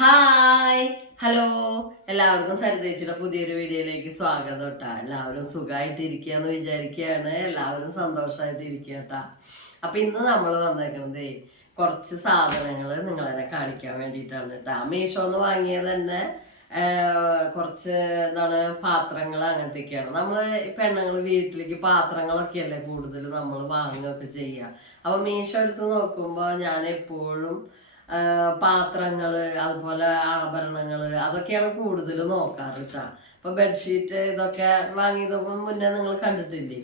Hi hello എല്ലാവർക്കും സരിതേച്ചിയുടെ പുതിയൊരു വീഡിയോയിലേക്ക് സ്വാഗതം കേട്ടാ. എല്ലാവരും സുഖമായിട്ടിരിക്കുകയെന്ന് വിചാരിക്കുകയാണ്. എല്ലാവരും സന്തോഷമായിട്ട് ഇരിക്കുക കേട്ടാ. അപ്പൊ ഇന്ന് നമ്മൾ വന്നേക്കണത് കുറച്ച് സാധനങ്ങൾ നിങ്ങളെ കാണിക്കാൻ വേണ്ടിയിട്ടാണ് കേട്ടാ. മീഷോന്ന് വാങ്ങിയത് തന്നെ കുറച്ച് എന്താണ് പാത്രങ്ങൾ അങ്ങനത്തെയൊക്കെയാണ്. നമ്മൾ പെണ്ണുങ്ങൾ വീട്ടിലേക്ക് പാത്രങ്ങളൊക്കെ അല്ലേ കൂടുതൽ നമ്മൾ വാങ്ങുകയൊക്കെ ചെയ്യുക. അപ്പൊ മീഷോ എടുത്ത് നോക്കുമ്പോൾ ഞാൻ എപ്പോഴും പാത്രങ്ങൾ അതുപോലെ ആഭരണങ്ങൾ അതൊക്കെയാണ് കൂടുതൽ നോക്കാറ് കേട്ടോ. ഇപ്പൊ ബെഡ്ഷീറ്റ് ഇതൊക്കെ വാങ്ങിയതൊക്കെ മുന്നേ നിങ്ങൾ കണ്ടിട്ടില്ലേ.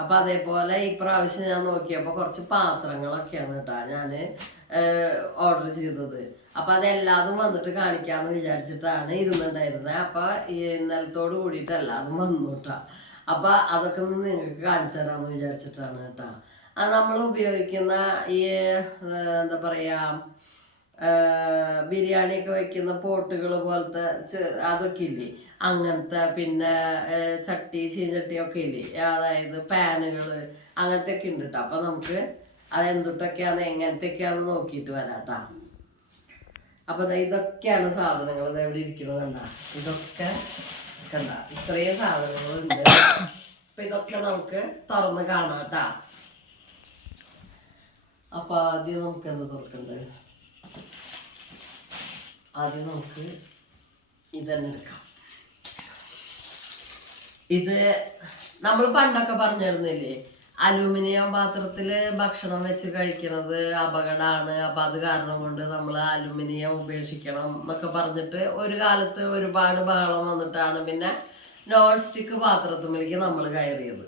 അപ്പൊ അതേപോലെ ഇപ്രാവശ്യം ഞാൻ നോക്കിയപ്പോൾ കുറച്ച് പാത്രങ്ങളൊക്കെയാണ് കേട്ടോ ഞാൻ ഓർഡർ ചെയ്തത്. അപ്പൊ അതെല്ലാതും വന്നിട്ട് കാണിക്കാന്ന് വിചാരിച്ചിട്ടാണ് ഇരുന്നുണ്ടായിരുന്നത്. അപ്പൊ ഇന്നലത്തോട് കൂടിയിട്ട് എല്ലാതും വന്നു കേട്ടോ. അപ്പൊ അതൊക്കെ ഒന്ന് നിങ്ങൾക്ക് കാണിച്ചു തരാമെന്ന് വിചാരിച്ചിട്ടാണ് കേട്ടോ. അത് നമ്മൾ ഉപയോഗിക്കുന്ന ഈ എന്താ പറയാ ബിരിയാണിയൊക്കെ വെക്കുന്ന പോട്ടുകൾ പോലത്തെ അതൊക്കെ ഇല്ലേ, അങ്ങനത്തെ പിന്നെ ചട്ടി ചീഞ്ചട്ടിയൊക്കെ ഇല്ലേ, അതായത് പാനുകൾ അങ്ങനത്തെ ഒക്കെ ഉണ്ട് കേട്ടോ. അപ്പൊ നമുക്ക് അതെന്തൊട്ടൊക്കെയാണ് എങ്ങനത്തെയൊക്കെയാണെന്ന് നോക്കിയിട്ട് വരാം കേട്ടോ. അപ്പൊ ഇതൊക്കെയാണ് സാധനങ്ങൾ. ഇത് എവിടെ ഇരിക്കുന്നത് കണ്ട, ഇതൊക്കെ കണ്ട, ഇത്രയും സാധനങ്ങളുണ്ട്. അപ്പൊ ഇതൊക്കെ നമുക്ക് തുറന്ന് കാണാം കേട്ടാ. അപ്പൊ ആദ്യം നമുക്ക് എന്താ തുറക്കണ്ടേ, ആദ്യം നമുക്ക് ഇതന്നെ എടുക്കാം. ഇത് നമ്മൾ പണ്ടൊക്കെ പറഞ്ഞിരുന്നില്ലേ, അലൂമിനിയം പാത്രത്തിൽ ഭക്ഷണം വെച്ച് കഴിക്കുന്നത് അപകടമാണ്. അപ്പം അത് കാരണം കൊണ്ട് നമ്മൾ അലൂമിനിയം ഉപേക്ഷിക്കണം എന്നൊക്കെ പറഞ്ഞിട്ട് ഒരു കാലത്ത് ഒരുപാട് ബഹളം വന്നിട്ടാണ് പിന്നെ നോൺ സ്റ്റിക്ക് പാത്രത്തിലേക്ക് നമ്മൾ കയറിയത്.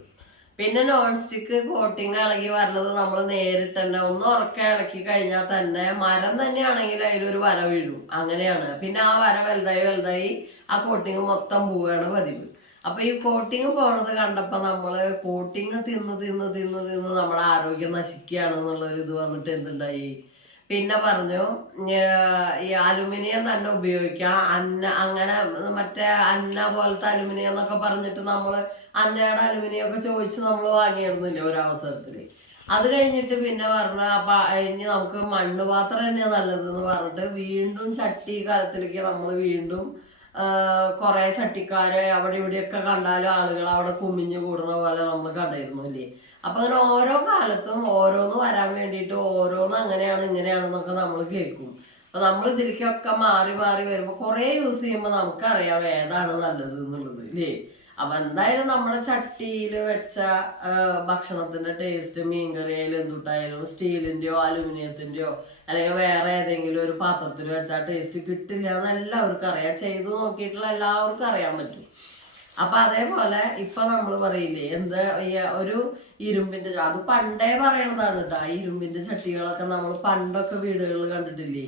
പിന്നെ നോൺ സ്റ്റിക്ക് കോട്ടിങ് ഇളകി വരുന്നത് നമ്മൾ നേരിട്ട് തന്നെ ഒന്ന് ഉറക്ക ഇളക്കി കഴിഞ്ഞാൽ തന്നെ മരം തന്നെയാണെങ്കിൽ അതിലൊരു വര വീഴും. അങ്ങനെയാണ്. പിന്നെ ആ വര വലുതായി വലുതായി ആ കോട്ടിങ് മൊത്തം പോവുകയാണ് പതിവ്. അപ്പൊ ഈ കോട്ടിങ് പോണത് കണ്ടപ്പോൾ നമ്മൾ കോട്ടിങ് തിന്ന് തിന്ന് തിന്ന് തിന്ന് നമ്മുടെ ആരോഗ്യം നശിക്കുകയാണെന്നുള്ളൊരു ഇത് വന്നിട്ട് എന്തുണ്ടായി, പിന്നെ പറഞ്ഞു ഈ അലുമിനിയം തന്നെ ഉപയോഗിക്കാം. അങ്ങനെ മറ്റേ അന്ന പോലത്തെ അലുമിനിയം എന്നൊക്കെ പറഞ്ഞിട്ട് നമ്മൾ അന്നയുടെ അലുമിനിയം ഒക്കെ ചോദിച്ച് നമ്മൾ വാങ്ങിയിരുന്നില്ല ഒരവസരത്തിൽ. അത് കഴിഞ്ഞിട്ട് പിന്നെ പറഞ്ഞു അപ്പൊ ഇനി നമുക്ക് മണ്ണ് പാത്രം തന്നെയാണ് നല്ലതെന്ന് പറഞ്ഞിട്ട് വീണ്ടും ചട്ടി കാലത്തിലേക്ക് നമ്മൾ വീണ്ടും കുറെ ചട്ടിക്കാരെ അവിടെ ഇവിടെയൊക്കെ കണ്ടാലും ആളുകൾ അവിടെ കുമിഞ്ഞു കൂടുന്ന പോലെ നമ്മൾ കണ്ടിരുന്നു അല്ലേ. അപ്പൊ അങ്ങനെ ഓരോ കാലത്തും ഓരോന്ന് വരാൻ വേണ്ടിയിട്ട് ഓരോന്ന് അങ്ങനെയാണ് ഇങ്ങനെയാണെന്നൊക്കെ നമ്മൾ കേൾക്കും. അപ്പൊ നമ്മൾ ഇതിലേക്കൊക്കെ മാറി മാറി വരുമ്പോൾ കുറെ യൂസ് ചെയ്യുമ്പോൾ നമുക്കറിയാം ഏതാണ് നല്ലത് എന്നുള്ളത് അല്ലേ. അപ്പൊ എന്തായാലും നമ്മുടെ ചട്ടിയിൽ വെച്ച ഭക്ഷണത്തിന്റെ ടേസ്റ്റ് മീൻകറിയായാലും എന്തുട്ടായാലും സ്റ്റീലിന്റെയോ അലുമിനിയത്തിന്റെയോ അല്ലെങ്കിൽ വേറെ ഏതെങ്കിലും ഒരു പാത്രത്തിൽ വെച്ചാൽ ടേസ്റ്റ് കിട്ടില്ല എന്ന് എല്ലാവർക്കും അറിയാം. ചെയ്തു നോക്കിയിട്ടുള്ള എല്ലാവർക്കും അറിയാൻ പറ്റും. അപ്പൊ അതേപോലെ ഇപ്പൊ നമ്മൾ പറയില്ലേ എന്താ ഒരു ഇരുമ്പിന്റെ, അത് പണ്ടേ പറയണതാണ് കേട്ടോ. ഈ ഇരുമ്പിന്റെ ചട്ടികളൊക്കെ നമ്മൾ പണ്ടൊക്കെ വീടുകളിൽ കണ്ടിട്ടില്ലേ,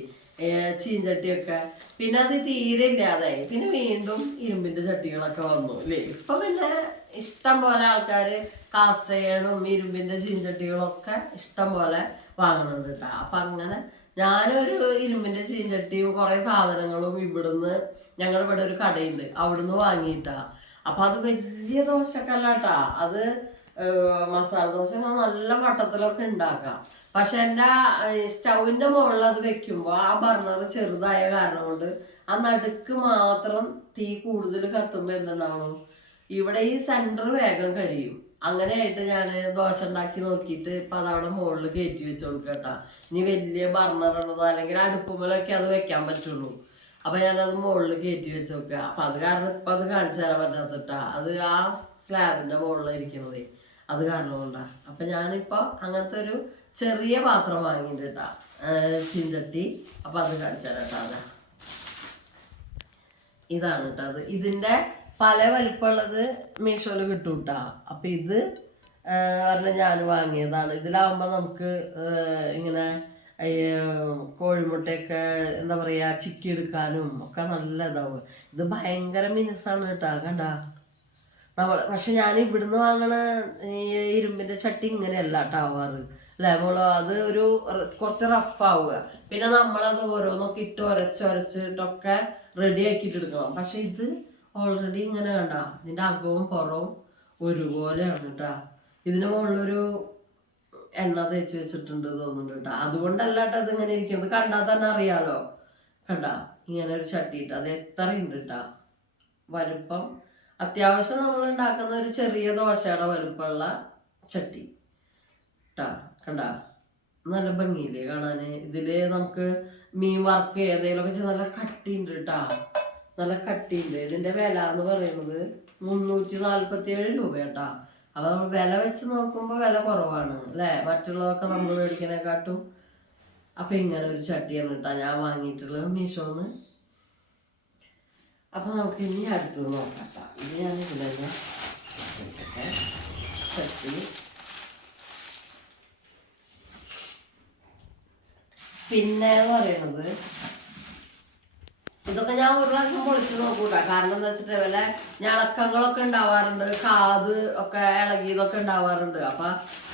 ചീഞ്ചട്ടിയൊക്കെ. പിന്നെ അത് തീരെ ഇല്ലാതായി. പിന്നെ വീണ്ടും ഇരുമ്പിന്റെ ചട്ടികളൊക്കെ വന്നു അല്ലേ. ഇപ്പൊ പിന്നെ ഇഷ്ടം പോലെ ആൾക്കാർ കാസ്റ്റ് അയണും ഇരുമ്പിന്റെ ചീഞ്ചട്ടികളൊക്കെ ഇഷ്ടം പോലെ വാങ്ങുന്നുണ്ട് കേട്ടോ. അപ്പൊ അങ്ങനെ ഞാനൊരു ഇരുമ്പിന്റെ ചീഞ്ചട്ടിയും കുറെ സാധനങ്ങളും ഇവിടുന്ന്, ഞങ്ങളുടെ ഇവിടെ ഒരു കടയുണ്ട്, അവിടുന്ന് വാങ്ങിയിട്ടാ. അപ്പൊ അത് വലിയ ദോശക്കല്ലാട്ടാ. അത് മസാല ദോശ നല്ല വട്ടത്തിലൊക്കെ ഉണ്ടാക്കാം. പക്ഷെ എൻ്റെ സ്റ്റൗവിൻ്റെ മുകളിൽ അത് വെക്കുമ്പോൾ ആ ബർണർ ചെറുതായ കാരണം കൊണ്ട് ആ നടുക്ക് മാത്രം തീ കൂടുതൽ കത്തുമ്പോൾ എന്തുണ്ടാവണം, ഇവിടെ ഈ സെൻറ്റർ വേഗം കരിയും. അങ്ങനെയായിട്ട് ഞാൻ ദോശ ഉണ്ടാക്കി നോക്കിയിട്ട് ഇപ്പം അതവിടെ മുകളിൽ കയറ്റി വെച്ച് കൊടുക്കട്ടാ. ഇനി വലിയ ബർണർ ഉള്ളതോ അല്ലെങ്കിൽ അടുപ്പുമലൊക്കെ അത് വെക്കാൻ പറ്റുള്ളൂ. അപ്പം ഞാനത് മുകളിൽ കയറ്റി വെച്ച് നോക്കുക. അപ്പം അത് കാരണം ഇപ്പം അത് കാണിച്ചു തരാൻ പറ്റാത്തിട്ടാ. അത് ആ സ്ലാബിൻ്റെ മുകളിലിരിക്കണതേ, അത് കാരണം കൊണ്ടാണ്. അപ്പം ഞാനിപ്പോൾ അങ്ങനത്തെ ഒരു ചെറിയ പാത്രം വാങ്ങിയിട്ട് കേട്ടാ, ചീഞ്ചട്ടി. അപ്പം അത് കാണിച്ചു തരാം കേട്ടോ. അതാ ഇതാണ് കേട്ടോ. അത് ഇതിൻ്റെ പല വലിപ്പമുള്ളത് മീഷോയിൽ കിട്ടും കേട്ടോ. അപ്പം ഇത് പറഞ്ഞാൽ ഞാൻ വാങ്ങിയതാണ്. ഇതിലാവുമ്പോൾ നമുക്ക് ഇങ്ങനെ കോഴിമുട്ടയൊക്കെ എന്താ പറയുക ചിക്കി എടുക്കാനും ഒക്കെ നല്ല ഇതാവും. ഇത് ഭയങ്കര മിനുസാണ് കേട്ടോ. കണ്ട നമ്മൾ, പക്ഷെ ഞാൻ ഇവിടുന്ന് വാങ്ങണ ഈ ഇരുമ്പിൻ്റെ ചട്ടി ഇങ്ങനെയല്ല ടാവാറ് അല്ലേ മോളോ. അത് ഒരു കുറച്ച് റഫാവുക. പിന്നെ നമ്മളത് ഓരോന്നൊക്കെ ഇട്ട് ഉരച്ചൊരച്ചിട്ടൊക്കെ റെഡി ആക്കിയിട്ട് എടുക്കണം. പക്ഷെ ഇത് ഓൾറെഡി ഇങ്ങനെ കണ്ട, ഇതിൻ്റെ അകവും പുറവും ഒരുപോലെയാണ് കേട്ടാ. ഇതിന് മുകളിലൊരു എണ്ണ തേച്ച് വെച്ചിട്ടുണ്ട് തോന്നുന്നുണ്ട് കേട്ടോ. അതുകൊണ്ടല്ല കേട്ടോ ഇത് ഇങ്ങനെ ഇരിക്കുന്നത്. കണ്ടാൽ തന്നെ അറിയാലോ. കണ്ട ഇങ്ങനെ ഒരു ചട്ടി ഇട്ട അത് എത്ര ഉണ്ട് കേട്ടാ വലുപ്പം. അത്യാവശ്യം നമ്മൾ ഉണ്ടാക്കുന്ന ഒരു ചെറിയ ദോശയുടെ വലുപ്പമുള്ള ചട്ടി ഇട്ടാ. കണ്ട നല്ല ഭംഗിയില്ലേ കാണാന്. ഇതില് നമുക്ക് മീൻ വർക്ക് ഏതെങ്കിലുമൊക്കെ വെച്ചാൽ നല്ല കട്ടിയുണ്ട് കേട്ടാ, നല്ല കട്ടിയുണ്ട്. ഇതിന്റെ വില എന്ന് പറയുന്നത് 347 രൂപ കേട്ടാ. അപ്പൊ നമ്മൾ വില വെച്ച് നോക്കുമ്പോൾ വില കുറവാണ് അല്ലേ, മറ്റുള്ളതൊക്കെ നമ്മൾ മേടിക്കുന്നതിനെക്കാട്ടും. അപ്പൊ ഇങ്ങനെ ഒരു ചട്ടിയാണ് കേട്ടാ ഞാൻ വാങ്ങിയിട്ടുള്ളത് മീഷോന്ന്. അപ്പൊ നമുക്ക് ഇനി അടുത്തത് നോക്കാട്ടോ. ഇത് ഞാൻ ഇതിലെ ചട്ടി. പിന്നെ എന്ന് പറയുന്നത് ഇതൊക്കെ ഞാൻ ഒരു പ്രാവശ്യം പൊളിച്ച് നോക്കൂട്ടാ. കാരണം എന്താ വെച്ചിട്ട് വല്ല ഞളക്കങ്ങളൊക്കെ ഉണ്ടാവാറുണ്ട്, കാത് ഒക്കെ ഇളകിയതൊക്കെ ഉണ്ടാവാറുണ്ട്. അപ്പൊ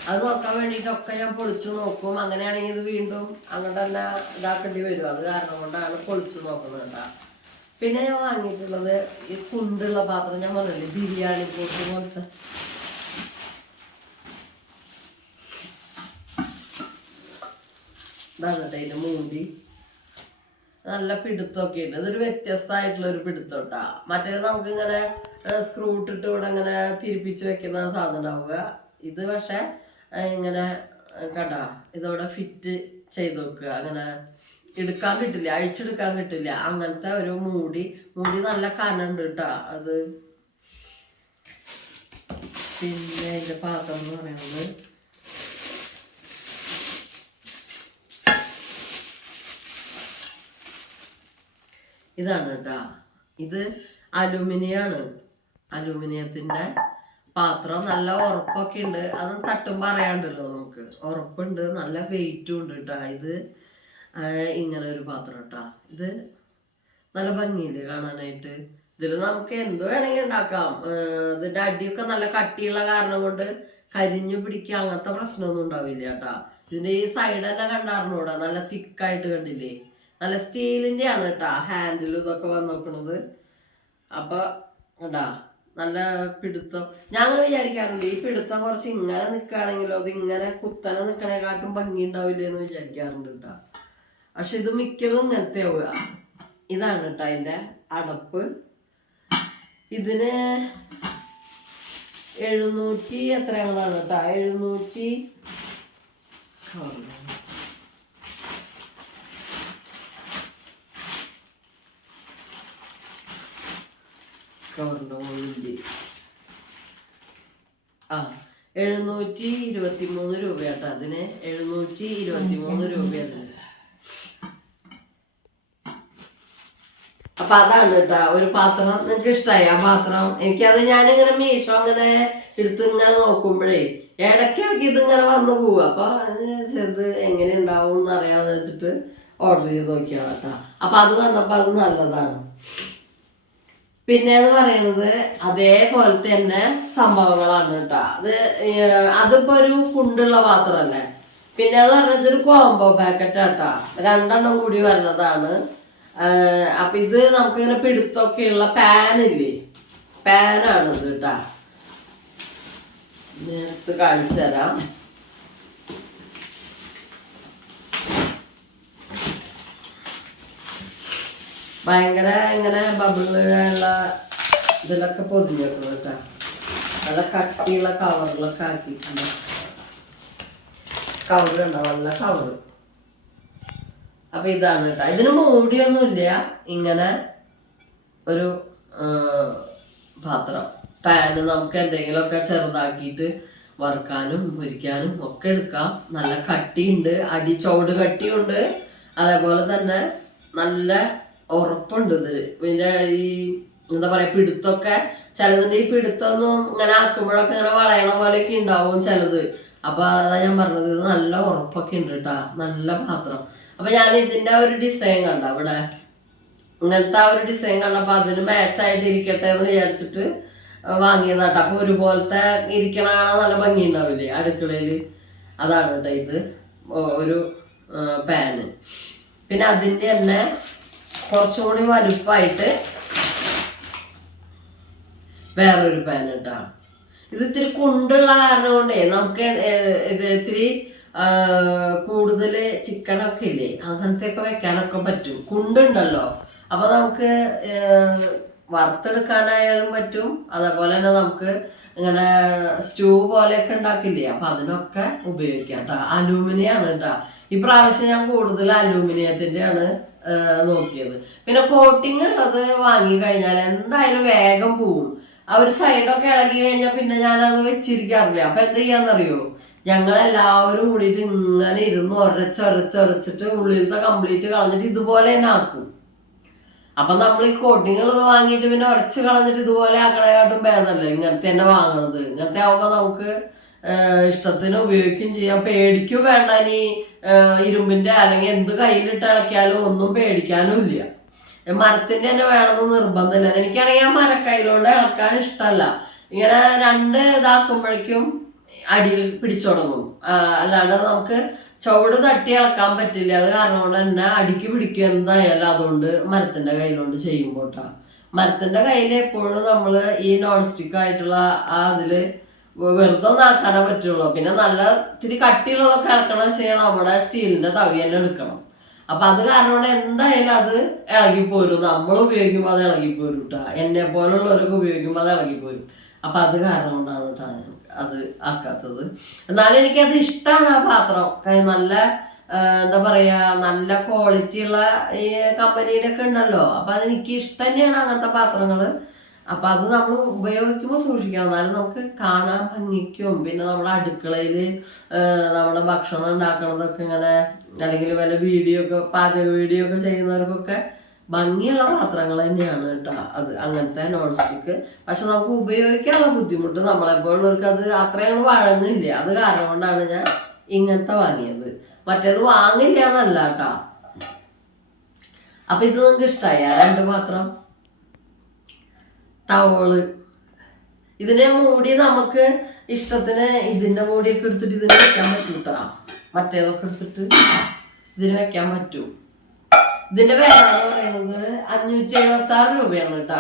അത് നോക്കാൻ വേണ്ടിയിട്ടൊക്കെ ഞാൻ പൊളിച്ചു നോക്കും. അങ്ങനെയാണെങ്കിൽ ഇത് വീണ്ടും അങ്ങോട്ട് തന്നെ ഇതാക്കേണ്ടി വരും. അത് കാരണം കൊണ്ടാണ് പൊളിച്ചു നോക്കുന്നത് കേട്ടാ. പിന്നെ ഞാൻ വാങ്ങിയിട്ടുള്ളത് ഈ കുണ്ടുള്ള പാത്രം, ഞാൻ പറഞ്ഞില്ലേ ബിരിയാണി പോട്ട് പോലത്തെ. ഇതാണ് കേട്ടോ ഇതിന്റെ മൂടി. നല്ല പിടുത്തമൊക്കെ ഉണ്ട്. ഇതൊരു വ്യത്യസ്തമായിട്ടുള്ള ഒരു പിടുത്തം കേട്ടാ. മറ്റേത് നമുക്ക് ഇങ്ങനെ സ്ക്രൂ ഇട്ടിട്ട് ഇവിടെ ഇങ്ങനെ തിരിപ്പിച്ച് വെക്കുന്ന സാധനം ഉണ്ടാവുക. ഇത് പക്ഷെ ഇങ്ങനെ കണ്ട ഇതോടെ ഫിറ്റ് ചെയ്ത് വെക്കുക. അങ്ങനെ എടുക്കാൻ കിട്ടില്ല, അഴിച്ചെടുക്കാൻ കിട്ടില്ല. അങ്ങനത്തെ ഒരു മൂടി നല്ല കനുണ്ട് കേട്ടാ അത്. പിന്നെ ഇതിന്റെ പാത്രം എന്ന് പറയുന്നത് ഇതാണ് കേട്ടാ. ഇത് അലുമിനിയാണ്, അലുമിനിയത്തിന്റെ പാത്രം. നല്ല ഉറപ്പൊക്കെ ഉണ്ട്. അത് തട്ടുമ്പോൾ അറിയാണ്ടല്ലോ നമുക്ക്. ഉറപ്പുണ്ട്, നല്ല വെയിറ്റും ഉണ്ട് കേട്ടാ. ഇത് ഇങ്ങനെ ഒരു പാത്രം കേട്ടാ. ഇത് നല്ല ഭംഗിയില്ലേ കാണാനായിട്ട്. ഇതിൽ നമുക്ക് എന്ത് വേണമെങ്കിൽ ഉണ്ടാക്കാം. ഇതിന്റെ അടിയൊക്കെ നല്ല കട്ടിയുള്ള കാരണം കൊണ്ട് കരിഞ്ഞു പിടിക്കുക അങ്ങനത്തെ പ്രശ്നമൊന്നും ഉണ്ടാവില്ല കേട്ടാ. ഇതിന്റെ ഈ സൈഡ് തന്നെ കണ്ടാറിനൂടാ, നല്ല തിക്കായിട്ട് കണ്ടില്ലേ. നല്ല സ്റ്റീലിന്റെ ആണ് കേട്ടാ ഹാൻഡിലും ഇതൊക്കെ വന്ന് നോക്കണത്. അപ്പൊ കേട്ടാ നല്ല പിടുത്തം. ഞാൻ അങ്ങനെ വിചാരിക്കാറുണ്ട് ഈ പിടുത്തം കുറച്ച് ഇങ്ങനെ നിൽക്കുകയാണെങ്കിലോ അത് ഇങ്ങനെ കുത്തനെ നിൽക്കണേക്കാട്ടും ഭംഗി ഉണ്ടാവില്ലേ എന്ന് വിചാരിക്കാറുണ്ട് കേട്ടാ. പക്ഷെ ഇത് മിക്കതും ഇങ്ങനത്തെ ആവുക. ഇതാണ് കേട്ടോ അതിന്റെ അടപ്പ്. ഇതിന് 700 എത്രയാണ് കേട്ടാ, 700 കവറിന്റെ മുകളിൽ 723 രൂപ കേട്ടോ. അതിന് 723 രൂപ അതിന്. അപ്പൊ അതാണ് കേട്ടാ ഒരു പാത്രം. നിങ്ങക്ക് ഇഷ്ടമായി ആ പാത്രം? എനിക്കത് ഞാനിങ്ങനെ മീഷോ അങ്ങനെ എടുത്ത് ഇങ്ങനെ നോക്കുമ്പോഴേ ഇടയ്ക്കിടയ്ക്ക് ഇതിങ്ങനെ വന്നു പോവുക. അപ്പൊ ഇത് എങ്ങനെ ഉണ്ടാവും എന്ന് അറിയാമെന്ന് വെച്ചിട്ട് ഓർഡർ ചെയ്ത് നോക്കിയാണ് കേട്ടാ. അപ്പൊ അത് വന്നപ്പോ അത് നല്ലതാണ്. പിന്നെന്ന് പറയുന്നത് അതേപോലെ തന്നെ സംഭവങ്ങളാണ് കേട്ടാ. അതിപ്പോ ഒരു കുണ്ടുള്ള പാത്രമല്ലേ. പിന്നെ അത് പറഞ്ഞത് ഒരു കോംബോ പാക്കറ്റ് കേട്ടാ, 2 കൂടി വരുന്നതാണ്. അപ്പൊ ഇത് നമുക്കിങ്ങനെ പിടുത്തൊക്കെയുള്ള പാനില്ലേ, പാനാണിത് കേട്ടാ. നേരത്തെ കാണിച്ചു തരാം. ഭയങ്കര ഇങ്ങനെ ബബിളുള്ള ഇതിലൊക്കെ പൊതിഞ്ഞു വെക്കണം കേട്ടാ. നല്ല കട്ടിയുള്ള കവറിലൊക്കെ ആക്കിയിട്ടുണ്ട്. കവറുണ്ടോ, നല്ല കവറ്. അപ്പൊ ഇതാണ് കേട്ടോ. ഇതിന് മൂടിയൊന്നുമില്ല, ഇങ്ങനെ ഒരു പാത്രം പാന്. നമുക്ക് എന്തെങ്കിലുമൊക്കെ ചെറുതാക്കിയിട്ട് വറുക്കാനും പൊരിക്കാനും ഒക്കെ എടുക്കാം. നല്ല കട്ടിയുണ്ട്, അടിച്ചോട് കട്ടിയുണ്ട്, അതേപോലെ തന്നെ നല്ല ഉറപ്പുണ്ട് ഇത്. പിന്നെ ഈ എന്താ പറയാ പിടുത്തൊക്കെ ചിലതിന്റെ ഈ പിടുത്തൊന്നും ഇങ്ങനെ ആക്കുമ്പോഴൊക്കെ ഇങ്ങനെ വളയണ പോലെയൊക്കെ ഉണ്ടാവും ചിലത്. അപ്പൊ അതാ ഞാൻ പറഞ്ഞത്, ഇത് നല്ല ഉറപ്പൊക്കെ ഉണ്ട് കേട്ടാ, നല്ല പാത്രം. അപ്പൊ ഞാൻ ഇതിന്റെ ഒരു ഡിസൈൻ കണ്ട ഇവിടെ, ഇങ്ങനത്തെ ആ ഒരു ഡിസൈൻ കണ്ടപ്പോ അതിന് മാച്ചായിട്ട് ഇരിക്കട്ടെ എന്ന് വിചാരിച്ചിട്ട് വാങ്ങിയതാട്ടോ. അപ്പൊ ഒരുപോലത്തെ ഇരിക്കണ കാണാൻ നല്ല ഭംഗി ഉണ്ടാവില്ലേ അടുക്കളയില്. അതാണ് കേട്ടോ ഇത് ഒരു പാന്. പിന്നെ അതിന്റെ തന്നെ കുറച്ചും കൂടി വലുപ്പമായിട്ട് വേറൊരു പാൻ കേട്ടാ. ഇത് ഇത്തിരി കുണ്ടുള്ള കാരണം കൊണ്ടേ നമുക്ക് ഇത് ഇത്തിരി കൂടുതൽ ചിക്കനൊക്കെ ഇല്ലേ അങ്ങനത്തെ ഒക്കെ വെക്കാനൊക്കെ പറ്റും. കുണ്ടുണ്ടല്ലോ, അപ്പൊ നമുക്ക് വറുത്തെടുക്കാനായാലും പറ്റും. അതേപോലെ തന്നെ നമുക്ക് ഇങ്ങനെ സ്റ്റൂ പോലെയൊക്കെ ഉണ്ടാക്കില്ലേ, അപ്പൊ അതിനൊക്കെ ഉപയോഗിക്കാം കേട്ടോ. അലൂമിനിയാണ് കേട്ടോ. ഇപ്രാവശ്യം ഞാൻ കൂടുതൽ അലൂമിനിയത്തിൻ്റെയാണ് നോക്കിയത്. പിന്നെ കോട്ടിങ് ഉള്ളത് വാങ്ങി കഴിഞ്ഞാൽ എന്തായാലും വേഗം പോവും. ആ ഒരു സൈഡൊക്കെ ഇളകി കഴിഞ്ഞാൽ പിന്നെ ഞാനത് വെച്ചിരിക്കാറില്ല. അപ്പൊ എന്ത് ചെയ്യാന്നറിയോ, ഞങ്ങളെല്ലാവരും കൂടിയിട്ട് ഇങ്ങനെ ഇരുന്ന് ഒരച്ചൊരച്ചിട്ട് ഉള്ളിലത്തെ കംപ്ലീറ്റ് കളഞ്ഞിട്ട് ഇതുപോലെ തന്നെ ആക്കും. അപ്പൊ നമ്മൾ ഈ കോട്ടിങ് ഉള്ളത് വാങ്ങിയിട്ട് പിന്നെ ഉരച്ച് കളഞ്ഞിട്ട് ഇതുപോലെ ആക്കണേക്കാട്ടും ഭേദമല്ലേ ഇങ്ങനത്തെ തന്നെ വാങ്ങണത്. ഇങ്ങനത്തെ ആവുമ്പോ നമുക്ക് ഇഷ്ടത്തിന് ഉപയോഗിക്കുകയും ചെയ്യാം. പേടിക്കും വേണ്ട, ഇനി ഇരുമ്പിന്റെ അല്ലെങ്കിൽ എന്ത് കയ്യിലിട്ട് ഇളക്കിയാലും ഒന്നും പേടിക്കാനും ഇല്ല. മരത്തിന്റെ തന്നെ വേണമെന്ന് നിർബന്ധമില്ല. എനിക്കാണെങ്കിൽ ആ മരക്കൈയിലോണ്ട് ഇളക്കാൻ ഇഷ്ടമല്ല. ഇങ്ങനെ രണ്ട് ഇതാക്കുമ്പോഴേക്കും അടിയിൽ പിടിച്ചു തുടങ്ങും. അല്ലാണ്ട് നമുക്ക് ചുവട് തട്ടി ഇളക്കാൻ പറ്റില്ല. അത് കാരണം കൊണ്ട് തന്നെ അടിക്ക് പിടിക്കും എന്തായാലും. അതുകൊണ്ട് മരത്തിന്റെ കയ്യിലോണ്ട് ചെയ്യുമ്പോട്ടാ, മരത്തിന്റെ കയ്യിൽ എപ്പോഴും നമ്മൾ ഈ നോൺ സ്റ്റിക്ക് ആയിട്ടുള്ള അതില് വെറുതെ ഒന്ന് ആക്കാനേ പറ്റുള്ളൂ. പിന്നെ നല്ല ഇത്തിരി കട്ടിയുള്ളതൊക്കെ ഇളക്കണം വെച്ചാൽ നമ്മുടെ സ്റ്റീലിന്റെ തവി തന്നെ എടുക്കണം. അപ്പൊ അത് കാരണം കൊണ്ട് എന്തായാലും അത് ഇളകിപ്പോരും. നമ്മൾ ഉപയോഗിക്കുമ്പോൾ അത് ഇളകിപ്പോരും കേട്ടോ. എന്നെ പോലുള്ളവരൊക്കെ ഉപയോഗിക്കുമ്പോൾ അത് ഇളകിപ്പോരും. അപ്പൊ അത് കാരണം കൊണ്ടാണ് കേട്ടോ അത് ആക്കാത്തത്. എന്നാലും എനിക്കത് ഇഷ്ടമാണ് ആ പാത്രം. നല്ല എന്താ പറയാ, നല്ല ക്വാളിറ്റി ഉള്ള ഈ കമ്പനിയുടെ ഒക്കെ ഉണ്ടല്ലോ. അപ്പൊ അതെനിക്ക് ഇഷ്ടം തന്നെയാണ് അങ്ങനത്തെ പാത്രങ്ങള്. അപ്പൊ അത് നമ്മൾ ഉപയോഗിക്കുമ്പോൾ സൂക്ഷിക്കണം, എന്നാലും നമുക്ക് കാണാൻ ഭംഗിക്കും. പിന്നെ നമ്മുടെ അടുക്കളയില് നമ്മുടെ ഭക്ഷണം ഉണ്ടാക്കണതൊക്കെ ഇങ്ങനെ, അല്ലെങ്കിൽ വല്ല വീഡിയോ ഒക്കെ, പാചക വീഡിയോ ഒക്കെ ചെയ്യുന്നവർക്കൊക്കെ ഭംഗിയുള്ള പാത്രങ്ങൾ തന്നെയാണ് കേട്ടോ അത്, അങ്ങനത്തെ നോൺ സ്റ്റിക്ക്. പക്ഷെ നമുക്ക് ഉപയോഗിക്കാനുള്ള ബുദ്ധിമുട്ട് നമ്മളെപ്പോലുള്ളവർക്ക് അത് അത്രയും വഴങ്ങില്ല. അത് കാരണം കൊണ്ടാണ് ഞാൻ ഇങ്ങനത്തെ വാങ്ങിയത്. മറ്റേത് വാങ്ങില്ല എന്നല്ല കേട്ടോ. അപ്പൊ ഇത് നിങ്ങൾക്ക് ഇഷ്ടമായ രണ്ട് പാത്രം തവള്. ഇതിനെ മൂടി നമുക്ക് ഇഷ്ടത്തിന് ഇതിന്റെ മൂടിയൊക്കെ എടുത്തിട്ട് ഇതിന് വെക്കാൻ പറ്റും കേട്ടോ. മറ്റേതൊക്കെ എടുത്തിട്ട് ഇതിന് വെക്കാൻ പറ്റും. ഇതിന്റെ വില എന്ന് പറയുന്നത് 576 രൂപയാണ് കേട്ടോ.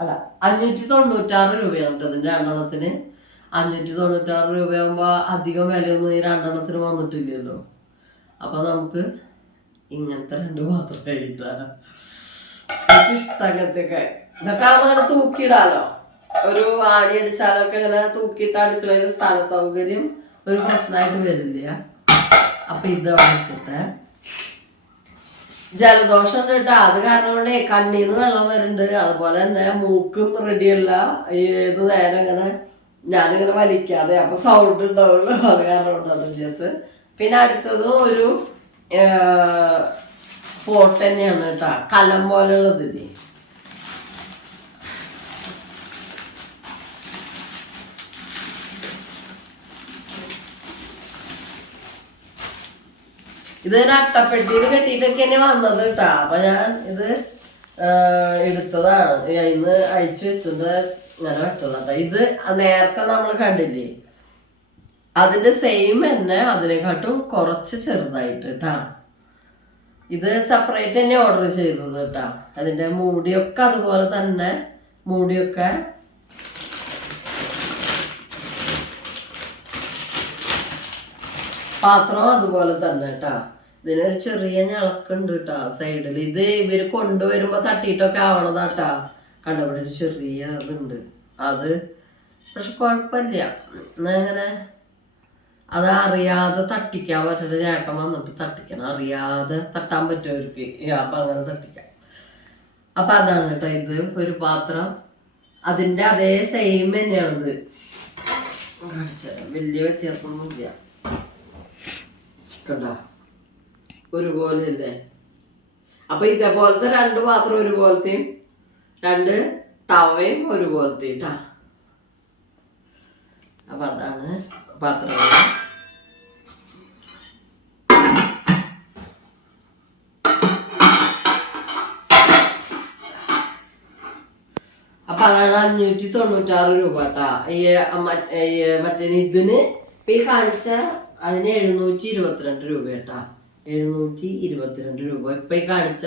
അല്ല, 596 രൂപയാണ് കേട്ടോ ഇതിന്റെ രണ്ടെണ്ണത്തിന്. 596 രൂപയാകുമ്പോ അധികം വിലയൊന്നും ഈ രണ്ടെണ്ണത്തിന് വന്നിട്ടില്ലല്ലോ. അപ്പൊ നമുക്ക് ഇങ്ങനത്തെ രണ്ട് പാത്രം കഴിട്ടാ. എനിക്കിഷ്ടം അങ്ങനത്തെയൊക്കെ. ഇതൊക്കെ ആവുമ്പോ അങ്ങനെ തൂക്കിയിടാലോ, ഒരു ആണി അടിച്ചാലൊക്കെ ഇങ്ങനെ തൂക്കിയിട്ട അടുക്കളയിൽ സ്ഥല സൗകര്യം ഒരു പ്രശ്നമായിട്ട് വരില്ല. അപ്പൊ ഇത് വന്നിട്ട് ജലദോഷം ഉണ്ട് കേട്ടോ. അത് കാരണം കൊണ്ടേ കണ്ണീന്ന് വെള്ളം വരുന്നുണ്ട്. അതുപോലെ തന്നെ മൂക്കും റെഡിയല്ല. ഏത് നേരം ഇങ്ങനെ ഞാനിങ്ങനെ വലിക്കാതെ അപ്പൊ സൗണ്ട് ഉണ്ടാവുള്ളൂ. അത് കാരണം കൊണ്ടാണ് ചേർത്ത്. പിന്നെ അടുത്തതും ഒരു പോട്ട് തന്നെയാണ് കേട്ടോ, കലം പോലെയുള്ളതില്ലേ. ഇത് അട്ടപ്പെട്ടിയിൽ കെട്ടിയിട്ടൊക്കെ തന്നെ വന്നത് കേട്ടോ. അപ്പൊ ഞാൻ ഇത് എടുത്തതാണ്, ഇന്ന് അഴിച്ചു വെച്ചത് ഇങ്ങനെ വെച്ചതാട്ടോ. ഇത് നേരത്തെ നമ്മൾ കണ്ടില്ലേ, അതിന്റെ സെയിം തന്നെ, അതിനെക്കാട്ടും കുറച്ച് ചെറുതായിട്ട് കേട്ടാ. ഇത് സെപ്പറേറ്റ് തന്നെ ഓർഡർ ചെയ്തത് കേട്ടാ. അതിന്റെ മൂടിയൊക്കെ അതുപോലെ തന്നെ, മൂടിയൊക്കെ പാത്രം അതുപോലെ തന്നെ കേട്ടാ. ഇതിനൊരു ചെറിയ ഞളക്കുണ്ട് കേട്ടാ സൈഡിൽ. ഇത് ഇവര് കൊണ്ടുവരുമ്പോ തട്ടിയിട്ടൊക്കെ ആവണതാട്ടാ. കണ്ടവിടെ ഒരു ചെറിയ ഇതുണ്ട് അത്. പക്ഷെ കുഴപ്പമില്ല, അങ്ങനെ അത് അറിയാതെ തട്ടിക്കാൻ പറ്റില്ല. ചേട്ടൻ വന്നിട്ട് തട്ടിക്കണം, അറിയാതെ തട്ടാൻ പറ്റും അവർക്ക്. അപ്പൊ അങ്ങനെ തട്ടിക്കാം. അപ്പൊ അതാണ് കേട്ടോ ഇത് ഒരു പാത്രം. അതിന്റെ അതേ സെയിം തന്നെയാണിത്. കാണിച്ചുതരാം, വലിയ വ്യത്യാസമൊന്നുമില്ല കണ്ടോ, ഒരുപോലെയല്ലേ. അപ്പൊ ഇതേപോലത്തെ രണ്ട് പാത്രം ഒരുപോലത്തെയും രണ്ട് തവയും ഒരുപോലത്തെയും ട്ടാ. അപ്പൊ അതാണ് പാത്രങ്ങൾ. അപ്പൊ അതാണ് 596 രൂപ ട്ടാ. മറ്റേ ഇതിന് ഇപ്പൊ ഈ കാണിച്ച അതിന് 722 രൂപ കേട്ടാ. 722 രൂപ ഇപ്പൊ ഈ കാണിച്ച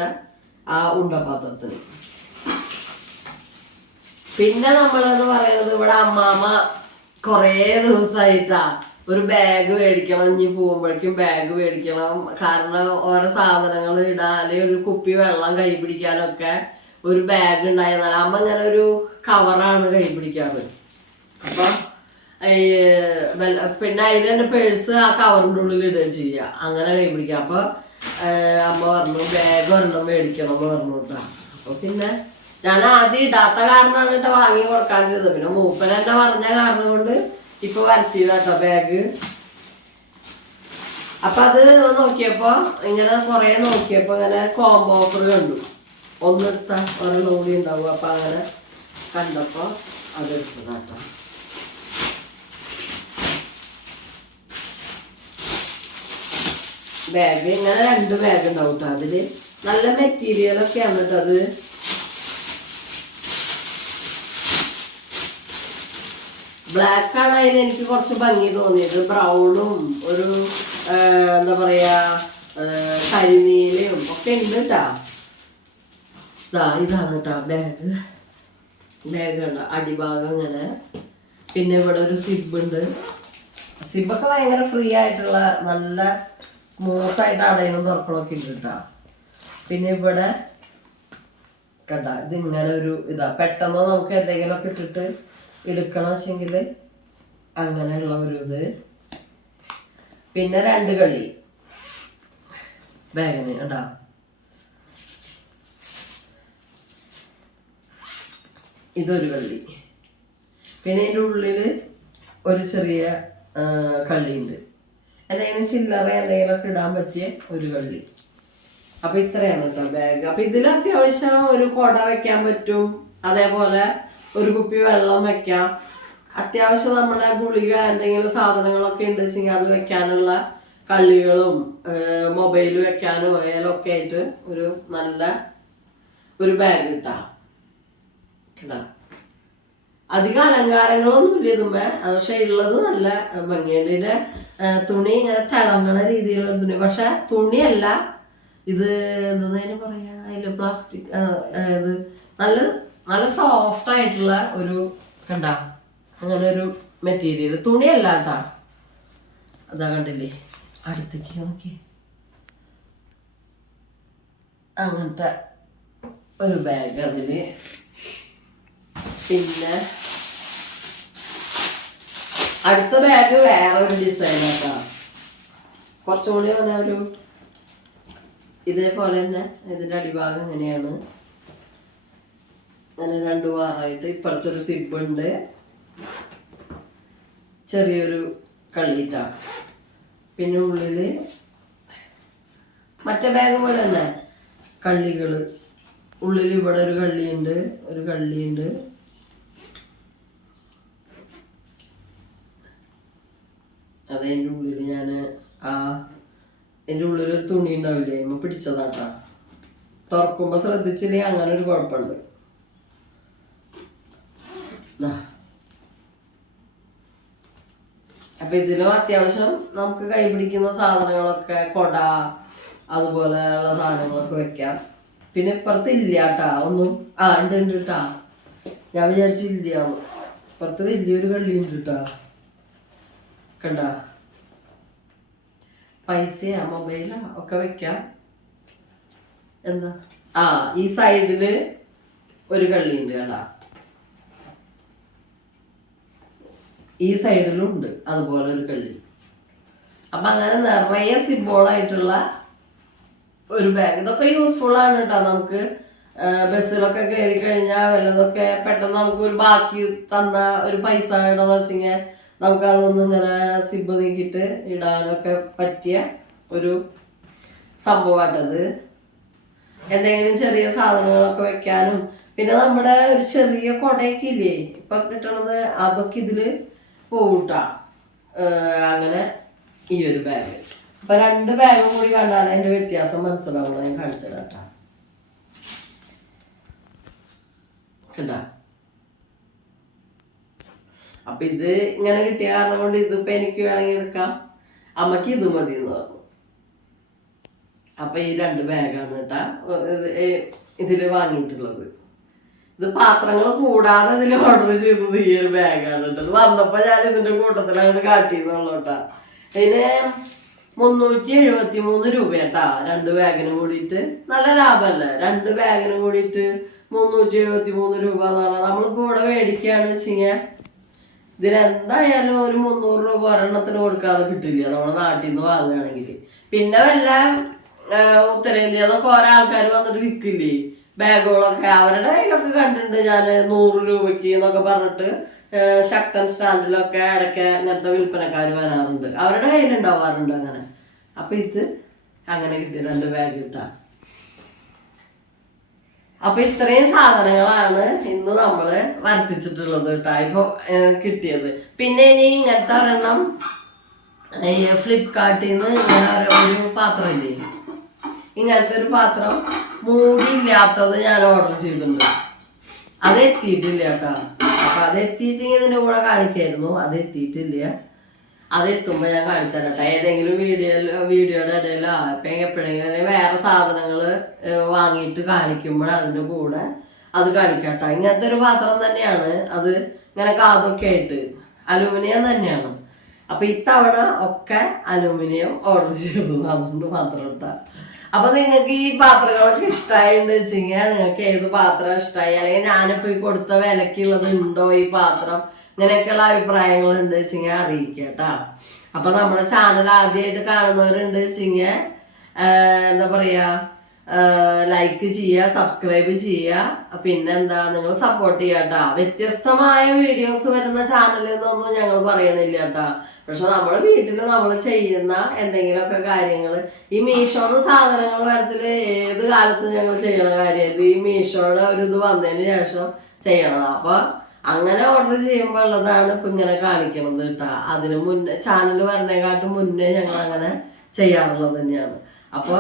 ആ ഉണ്ടപാത്രത്തിന്. പിന്നെ നമ്മളെന്ന് പറയുന്നത്, ഇവിടെ അമ്മാമ്മ കൊറേ ദിവസമായിട്ടാ ഒരു ബാഗ് മേടിക്കണം, ഇനി പോകുമ്പോഴേക്കും ബാഗ് മേടിക്കണം. കാരണം ഓരോ സാധനങ്ങൾ ഇടാൻ, ഒരു കുപ്പി വെള്ളം കൈ പിടിക്കാനൊക്കെ ഒരു ബാഗ് ഉണ്ടായിരുന്നാൽ അമ്മ ഇങ്ങനെ ഒരു കവറാണ് കൈ പിടിക്കാറ്. അപ്പൊ പിന്നെ അതിൽ തന്നെ പേഴ്സ് ആ കവറിൻ്റെ ഉള്ളിൽ ഇടുകയും ചെയ്യുക, അങ്ങനെ കൈ പിടിക്കുക. അപ്പൊ അമ്മ പറഞ്ഞു ബാഗ് ഒരെണ്ണം മേടിക്കണം എന്ന് പറഞ്ഞു കേട്ടോ. അപ്പൊ പിന്നെ ഞാൻ ആദ്യം ഇടാത്ത കാരണമാണ് കേട്ടോ വാങ്ങി കൊടുക്കാണ്ടിരുന്നത്. പിന്നെ മൂപ്പൻ എന്നെ പറഞ്ഞ കാരണം കൊണ്ട് ഇപ്പൊ വരുത്തിയതാട്ടോ ബാഗ്. അപ്പൊ അത് നോക്കിയപ്പോ ഇങ്ങനെ കൊറേ നോക്കിയപ്പോ ഇങ്ങനെ കോംബോ ഓഫർ കണ്ടു. ഒന്നെടുത്ത ഒരെണ്ണം കൂടി ഉണ്ടാവും. അപ്പൊ അങ്ങനെ കണ്ടപ്പോ അത് എടുത്തതാട്ടോ. ബാഗ് ഇങ്ങനെ 2 ബാഗ് ഉണ്ടാവും കേട്ടോ. അതില് നല്ല മെറ്റീരിയലൊക്കെയാണ് കേട്ടോ. അത് ബ്ലാക്ക് ആണ് അതിന് എനിക്ക് കുറച്ച് ഭംഗി തോന്നിയത്. ബ്രൗണും ഒരു എന്താ പറയാ കരിനീലയും ഒക്കെ ഉണ്ട് കേട്ടാ. ഇതാണ് കേട്ടോ ബാഗ്. ബാഗ് അടിഭാഗം ഇങ്ങനെ. പിന്നെ ഇവിടെ ഒരു സിബ് ഉണ്ട്. സിബൊക്കെ ഭയങ്കര ഫ്രീ ആയിട്ടുള്ള നല്ല സ്മൂത്തായിട്ട് അടയണം തുറക്കണമൊക്കെ ഉണ്ട് കേട്ടോ. പിന്നെ ഇവിടെ കണ്ട ഇതിങ്ങനെ ഒരു ഇതാ, പെട്ടെന്ന് നമുക്ക് എന്തെങ്കിലുമൊക്കെ ഇട്ടിട്ട് എടുക്കണം വെച്ചെങ്കിൽ അങ്ങനെയുള്ള ഒരു ഇത്. പിന്നെ 2 കള്ളി ബാഗിന് കേട്ടോ. ഇതൊരു കള്ളി. പിന്നെ ഇതിൻ്റെ ഉള്ളിൽ ഒരു ചെറിയ കള്ളിയുണ്ട്. എന്തെങ്കിലും ചില്ലറ എന്തെങ്കിലുമൊക്കെ ഇടാൻ പറ്റിയ ഒരു കള്ളി. അപ്പൊ ഇത്രയാണ് കേട്ടോ ബാഗ്. അപ്പൊ ഇതിൽ അത്യാവശ്യം ഒരു കുട വെക്കാൻ പറ്റും, അതേപോലെ ഒരു കുപ്പി വെള്ളം വെക്കാം. അത്യാവശ്യം നമ്മുടെ ഗുളിക എന്തെങ്കിലും സാധനങ്ങളൊക്കെ ഉണ്ട് വെച്ചെങ്കിൽ അത് വെക്കാനുള്ള കള്ളികളും മൊബൈൽ വെക്കാനും ഒക്കെ ആയിട്ട് ഒരു നല്ല ഒരു ബാഗ് കിട്ടാം. അധികം അലങ്കാരങ്ങളൊന്നും ഇല്ല ഇതുമ്പോ, പക്ഷെ ഉള്ളത് നല്ല ഭംഗിയുണ്ട്. ഇതിന്റെ തുണി ഇങ്ങനെ തിളങ്ങണ രീതിയിലുള്ള തുണി, പക്ഷെ തുണിയല്ല ഇത്. എന്താ പറയാ, അതില് പ്ലാസ്റ്റിക് ഇത് നല്ല നല്ല സോഫ്റ്റ് ആയിട്ടുള്ള ഒരു കണ്ട അങ്ങനെ ഒരു മെറ്റീരിയൽ. തുണിയല്ല കേട്ടാ. അതാ കണ്ടില്ലേ, അടുത്തേക്ക് നോക്കി. അങ്ങനത്തെ ഒരു ബാഗ് അതില്. പിന്നെ അടുത്ത ബാഗ് വേറെ ഒരു ഡിസൈൻ ആട്ടാ. കുറച്ചും കൂടി ഒരു ഇതേപോലെ തന്നെ ഇതിന്റെ അടിഭാഗം ഇങ്ങനെയാണ്, അങ്ങനെ 2 വാറായിട്ട്. ഇപ്പുറത്തൊരു സിബ് ഉണ്ട്, ചെറിയൊരു കള്ളിട്ടാ. പിന്നെ ഉള്ളില് മറ്റേ ബാഗ് പോലെ തന്നെ കള്ളികള്. ഉള്ളിൽ ഇവിടെ ഒരു കള്ളിയുണ്ട്, ഒരു കള്ളിയുണ്ട്. അതതിൻ്റെ ഉള്ളിൽ ഞാൻ എൻ്റെ ഉള്ളിലൊരു തുണി ഉണ്ടാവില്ലേ, അമ്മ പിടിച്ചതാട്ടാ. തുറക്കുമ്പോ ശ്രദ്ധിച്ചില്ലേ, അങ്ങനെ ഒരു കുഴപ്പമുണ്ട്. അപ്പൊ ഇതിലും അത്യാവശ്യം നമുക്ക് കൈ പിടിക്കുന്ന സാധനങ്ങളൊക്കെ, കൊട അതുപോലെയുള്ള സാധനങ്ങളൊക്കെ വെക്കാം. പിന്നെ ഇപ്പുറത്ത് ഇല്ല കേട്ടാ ഒന്നും. ഉണ്ട് കേട്ടാ, ഞാൻ വിചാരിച്ചില്ല. ഇപ്പുറത്ത് വലിയൊരു കള്ളി ഉണ്ട് കേട്ടാ. കണ്ട പൈസയാ മൊബൈലാ ഒക്കെ വെക്കാം. എന്താ ഈ സൈഡില് ഒരു കള്ളി ഉണ്ട് കേട്ടാ. ഈ സൈഡിലും ഉണ്ട് അതുപോലെ ഒരു കള്ളി. അപ്പൊ അങ്ങനെ നിറയെ സിബോളായിട്ടുള്ള ഒരു ബാഗ്. ഇതൊക്കെ യൂസ്ഫുൾ ആണ് കേട്ടോ. നമുക്ക് ബസ്സിലൊക്കെ കയറി കഴിഞ്ഞാൽ വല്ലതൊക്കെ പെട്ടെന്ന് നമുക്ക് ഒരു ബാക്കി തന്ന ഒരു പൈസ ഇടണമെന്ന് വെച്ചെങ്കിൽ നമുക്ക് അതൊന്നും ഇങ്ങനെ സിബ് നീക്കിയിട്ട് ഇടാനൊക്കെ പറ്റിയ ഒരു സംഭവമായിട്ടത്. എന്തെങ്കിലും ചെറിയ സാധനങ്ങളൊക്കെ വെക്കാനും, പിന്നെ നമ്മുടെ ഒരു ചെറിയ കുടയൊക്കെ ഇല്ലേ ഇപ്പൊ കിട്ടണത്, അതൊക്കെ ഇതില് പോട്ടാ. അങ്ങനെ ഈ ഒരു ബാഗ്. അപ്പൊ 2 ബാഗും കൂടി കണ്ടാൽ അതിന്റെ വ്യത്യാസം മനസ്സിലാവണം. ഞാൻ കാണിച്ചു തരാട്ടാ. കണ്ട അപ്പൊ ഇത് ഇങ്ങനെ കിട്ടിയ കാരണം കൊണ്ട് ഇതിപ്പോ എനിക്ക് വേണമെങ്കിൽ എടുക്കാം, അമ്മക്ക് ഇത് മതി എന്ന് പറഞ്ഞു. അപ്പൊ ഈ 2 ബാഗാണ് കേട്ടാ ഇതില് വാങ്ങിയിട്ടുള്ളത്. ഇത് പാത്രങ്ങൾ കൂടാതെ ഇതിൽ ഓർഡർ ചെയ്തത് ഈ ഒരു ബാഗാണ് കേട്ടോ. ഇത് വന്നപ്പോ ഞാൻ ഇതിന്റെ കൂട്ടത്തിൽ അങ്ങോട്ട് കാട്ടിയെന്നുള്ളൂ കേട്ടാ. ഇതിന് 373 രൂപ കേട്ടാ 2 ബാഗിനും കൂടിയിട്ട്. നല്ല ലാഭമല്ലേ 2 ബാഗിനും കൂടിയിട്ട് 373 രൂപ എന്ന് പറഞ്ഞാൽ നമ്മളിപ്പോ ഇവിടെ മേടിക്കുകയാണ് വെച്ചാൽ ഇതിനെന്തായാലും ഒരു 300 രൂപ ഒരെണ്ണത്തിന് കൊടുക്കാതെ കിട്ടില്ല നമ്മുടെ നാട്ടിൽ നിന്ന് വാങ്ങുകയാണെങ്കിൽ. പിന്നെ വല്ല ഉത്തരേന്ത്യ എന്നൊക്കെ ഓരോ ആൾക്കാർ വന്നിട്ട് വിൽക്കില്ലേ ബാഗുകളൊക്കെ, അവരുടെ കയ്യിലൊക്കെ കണ്ടിട്ടുണ്ട് ഞാൻ 100 രൂപയ്ക്ക് എന്നൊക്കെ പറഞ്ഞിട്ട്. ശക്തൻ സ്റ്റാൻഡിലൊക്കെ ഇടയ്ക്ക് ഇങ്ങനത്തെ വിൽപ്പനക്കാർ വരാറുണ്ട്, അവരുടെ കയ്യിലുണ്ടാവാറുണ്ട് അങ്ങനെ. അപ്പൊ ഇത് അങ്ങനെ കിട്ടി 2 ബാഗ് കിട്ടാ. അപ്പൊ ഇത്രയും സാധനങ്ങളാണ് ഇന്ന് നമ്മള് വർദ്ധിച്ചിട്ടുള്ളത് കേട്ടാ ഇപ്പൊ കിട്ടിയത്. പിന്നെ ഇനി ഇങ്ങനത്തെ ഒരെണ്ണം ഫ്ലിപ്കാർട്ടിൽ നിന്ന് ഇങ്ങനെ ഒരു പാത്രം ഇല്ലേ, ഇങ്ങനത്തെ ഒരു പാത്രം മൂടിയില്ലാത്തത് ഞാൻ ഓർഡർ ചെയ്തിട്ടുണ്ട്. അത് എത്തിയിട്ടില്ല കേട്ടോ. അപ്പൊ അത് എത്തിച്ചെങ്കിൽ ഇതിന്റെ കൂടെ കാണിക്കായിരുന്നു, അത് എത്തിയിട്ടില്ല. അത് എത്തുമ്പോ ഞാൻ കാണിച്ചു തരാം കേട്ടോ. ഏതെങ്കിലും വീഡിയോയുടെ ഇടയിലോ ഇപ്പൊ എപ്പോഴെങ്കിലും വേറെ സാധനങ്ങൾ വാങ്ങിയിട്ട് കാണിക്കുമ്പോൾ അതിന്റെ കൂടെ അത് കാണിക്കാട്ടോ. ഇങ്ങനത്തെ ഒരു പാത്രം തന്നെയാണ് അത്, ഇങ്ങനെ കാതൊക്കെ ആയിട്ട് അലൂമിനിയം തന്നെയാണ്. അപ്പൊ ഇത്തവണ ഒക്കെ അലൂമിനിയം ഓർഡർ ചെയ്തു, അതുകൊണ്ട് മാത്രം കേട്ടോ. അപ്പൊ നിങ്ങൾക്ക് ഈ പാത്രങ്ങളൊക്കെ ഇഷ്ടമായിന്ന് വെച്ചുകഴിഞ്ഞാൽ നിങ്ങൾക്ക് ഏത് പാത്രം ഇഷ്ടമായി, അല്ലെങ്കിൽ ഞാനിപ്പോ ഈ കൊടുത്ത വിലക്കുള്ളത് ഉണ്ടോ ഈ പാത്രം, ഇങ്ങനെയൊക്കെയുള്ള അഭിപ്രായങ്ങൾ ഉണ്ട് വെച്ചെങ്കിൽ അറിയിക്കുക കേട്ടാ. അപ്പൊ നമ്മുടെ ചാനൽ ആദ്യമായിട്ട് കാണുന്നവരുണ്ട് വെച്ചെങ്കിൽ എന്താ പറയാ, ലൈക്ക് ചെയ്യുക, സബ്സ്ക്രൈബ് ചെയ്യുക, പിന്നെന്താ നിങ്ങൾ സപ്പോർട്ട് ചെയ്യുക കേട്ടാ. വ്യത്യസ്തമായ വീഡിയോസ് വരുന്ന ചാനലിൽ നിന്നൊന്നും ഞങ്ങൾ പറയണില്ല കേട്ടാ. പക്ഷെ നമ്മുടെ വീട്ടിൽ നമ്മൾ ചെയ്യുന്ന എന്തെങ്കിലുമൊക്കെ കാര്യങ്ങൾ, ഈ മീഷോന്ന് സാധനങ്ങൾ വരത്തില് ഏത് കാലത്തും ഞങ്ങൾ ചെയ്യണ കാര്യം ഈ മീഷോയുടെ ഒരു ഇത് വന്നതിന് ശേഷം ചെയ്യണതാ. അപ്പൊ അങ്ങനെ ഓർഡർ ചെയ്യുമ്പോൾ ഉള്ളതാണ് ഇപ്പൊ ഇങ്ങനെ കാണിക്കണത് കേട്ടാ. അതിന് മുന്നേ ചാനൽ വരണേക്കാട്ടും മുന്നേ ഞങ്ങൾ അങ്ങനെ ചെയ്യാറുള്ളത് തന്നെയാണ്. അപ്പൊ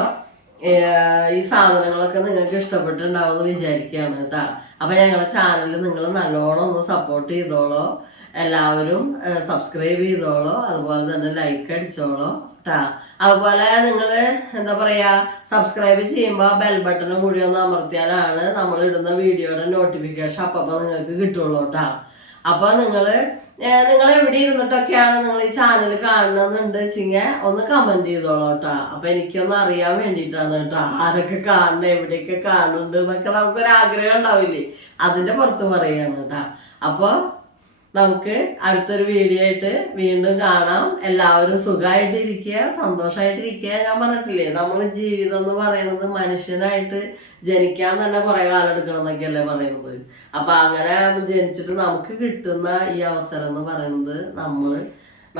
ഈ സാധനങ്ങളൊക്കെ നിങ്ങൾക്ക് ഇഷ്ടപ്പെട്ടിട്ടുണ്ടാവുമെന്ന് വിചാരിക്കുകയാണ് കേട്ടാ. അപ്പൊ ഞങ്ങളുടെ ചാനൽ നിങ്ങൾ നല്ലോണം ഒന്ന് സപ്പോർട്ട് ചെയ്തോളോ, എല്ലാവരും സബ്സ്ക്രൈബ് ചെയ്തോളോ, അതുപോലെ തന്നെ ലൈക്ക് അടിച്ചോളോ കേട്ടാ. അതുപോലെ നിങ്ങൾ എന്താ പറയാ, സബ്സ്ക്രൈബ് ചെയ്യുമ്പോൾ ബെൽ ബട്ടണും കൂടി ഒന്ന് അമർത്തിയാലാണ് നമ്മൾ ഇടുന്ന വീഡിയോയുടെ നോട്ടിഫിക്കേഷൻ അപ്പം നിങ്ങൾക്ക് കിട്ടുള്ളൂ കേട്ടാ. അപ്പൊ നിങ്ങൾ എവിടെ ഇരുന്നിട്ടൊക്കെയാണ് നിങ്ങൾ ഈ ചാനൽ കാണുന്നുണ്ട് വെച്ചിങ്ങനെ ഒന്ന് കമന്റ് ചെയ്തോളൂ കേട്ടാ. അപ്പൊ എനിക്കൊന്ന് അറിയാൻ വേണ്ടിയിട്ടാണ് കേട്ടോ, ആരൊക്കെ കാണണം, എവിടെയൊക്കെ കാണുന്നുണ്ട് എന്നൊക്കെ നമുക്കൊരാഗ്രഹം ഉണ്ടാവില്ലേ, അതിന്റെ പുറത്ത് പറയാണ് കേട്ടാ. അപ്പൊ നമുക്ക് അടുത്തൊരു വീഡിയോ ആയിട്ട് വീണ്ടും കാണാം. എല്ലാവരും സുഖമായിട്ടിരിക്കുക, സന്തോഷമായിട്ടിരിക്കുക. ഞാൻ പറഞ്ഞിട്ടില്ലേ, നമ്മൾ ജീവിതം എന്ന് പറയുന്നത് മനുഷ്യനായിട്ട് ജനിക്കാൻ തന്നെ കുറെ കാലം എടുക്കണം എന്നൊക്കെയല്ലേ പറയുന്നത്. അപ്പൊ അങ്ങനെ ജനിച്ചിട്ട് നമുക്ക് കിട്ടുന്ന ഈ അവസരം എന്ന് പറയുന്നത്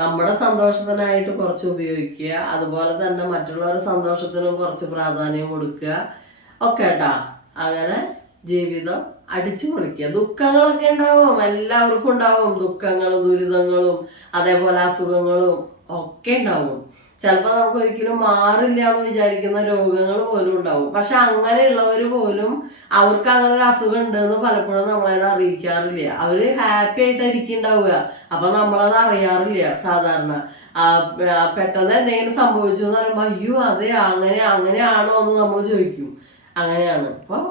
നമ്മുടെ സന്തോഷത്തിനായിട്ട് കുറച്ച് ഉപയോഗിക്കുക, അതുപോലെ തന്നെ മറ്റുള്ളവരുടെ സന്തോഷത്തിനും കുറച്ച് പ്രാധാന്യം കൊടുക്കുക ഒക്കെ കേട്ടാ. അങ്ങനെ ജീവിതം അടിച്ചു പൊളിക്കുക. ദുഃഖങ്ങളൊക്കെ ഉണ്ടാവും, എല്ലാവർക്കും ഉണ്ടാവും ദുഃഖങ്ങളും ദുരിതങ്ങളും അതേപോലെ അസുഖങ്ങളും ഒക്കെ ഉണ്ടാവും. ചിലപ്പോൾ നമുക്ക് ഒരിക്കലും മാറില്ല എന്ന് വിചാരിക്കുന്ന രോഗങ്ങൾ പോലും ഉണ്ടാവും. പക്ഷെ അങ്ങനെയുള്ളവർ പോലും അവർക്ക് അങ്ങനെ ഒരു അസുഖം ഉണ്ടെന്ന് പലപ്പോഴും നമ്മളതിനെ അറിയിക്കാറില്ല. അവര് ഹാപ്പി ആയിട്ടായിരിക്കും ഉണ്ടാവുക, അപ്പൊ നമ്മളത് അറിയാറില്ല. സാധാരണ പെട്ടെന്ന് എന്തെങ്കിലും സംഭവിച്ചു എന്ന് പറയുമ്പോൾ അയ്യോ അതെ അങ്ങനെയാണോ എന്ന് നമ്മൾ ചോദിക്കും. അങ്ങനെയാണ്. അപ്പോൾ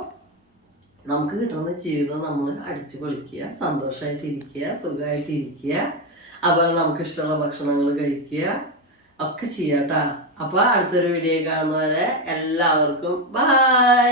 നമുക്ക് കിട്ടുന്ന ജീവിതം നമ്മൾ അടിച്ചു പൊളിക്കുക, സന്തോഷമായിട്ടിരിക്കുക, സുഖമായിട്ടിരിക്കുക, അതുപോലെ നമുക്ക് ഇഷ്ടമുള്ള ഭക്ഷണങ്ങൾ കഴിക്കുക ഒക്കെ ചെയ്യാം കേട്ടാ. അപ്പൊ അടുത്തൊരു വീഡിയോ കാണുന്നവരെ എല്ലാവർക്കും ബൈ.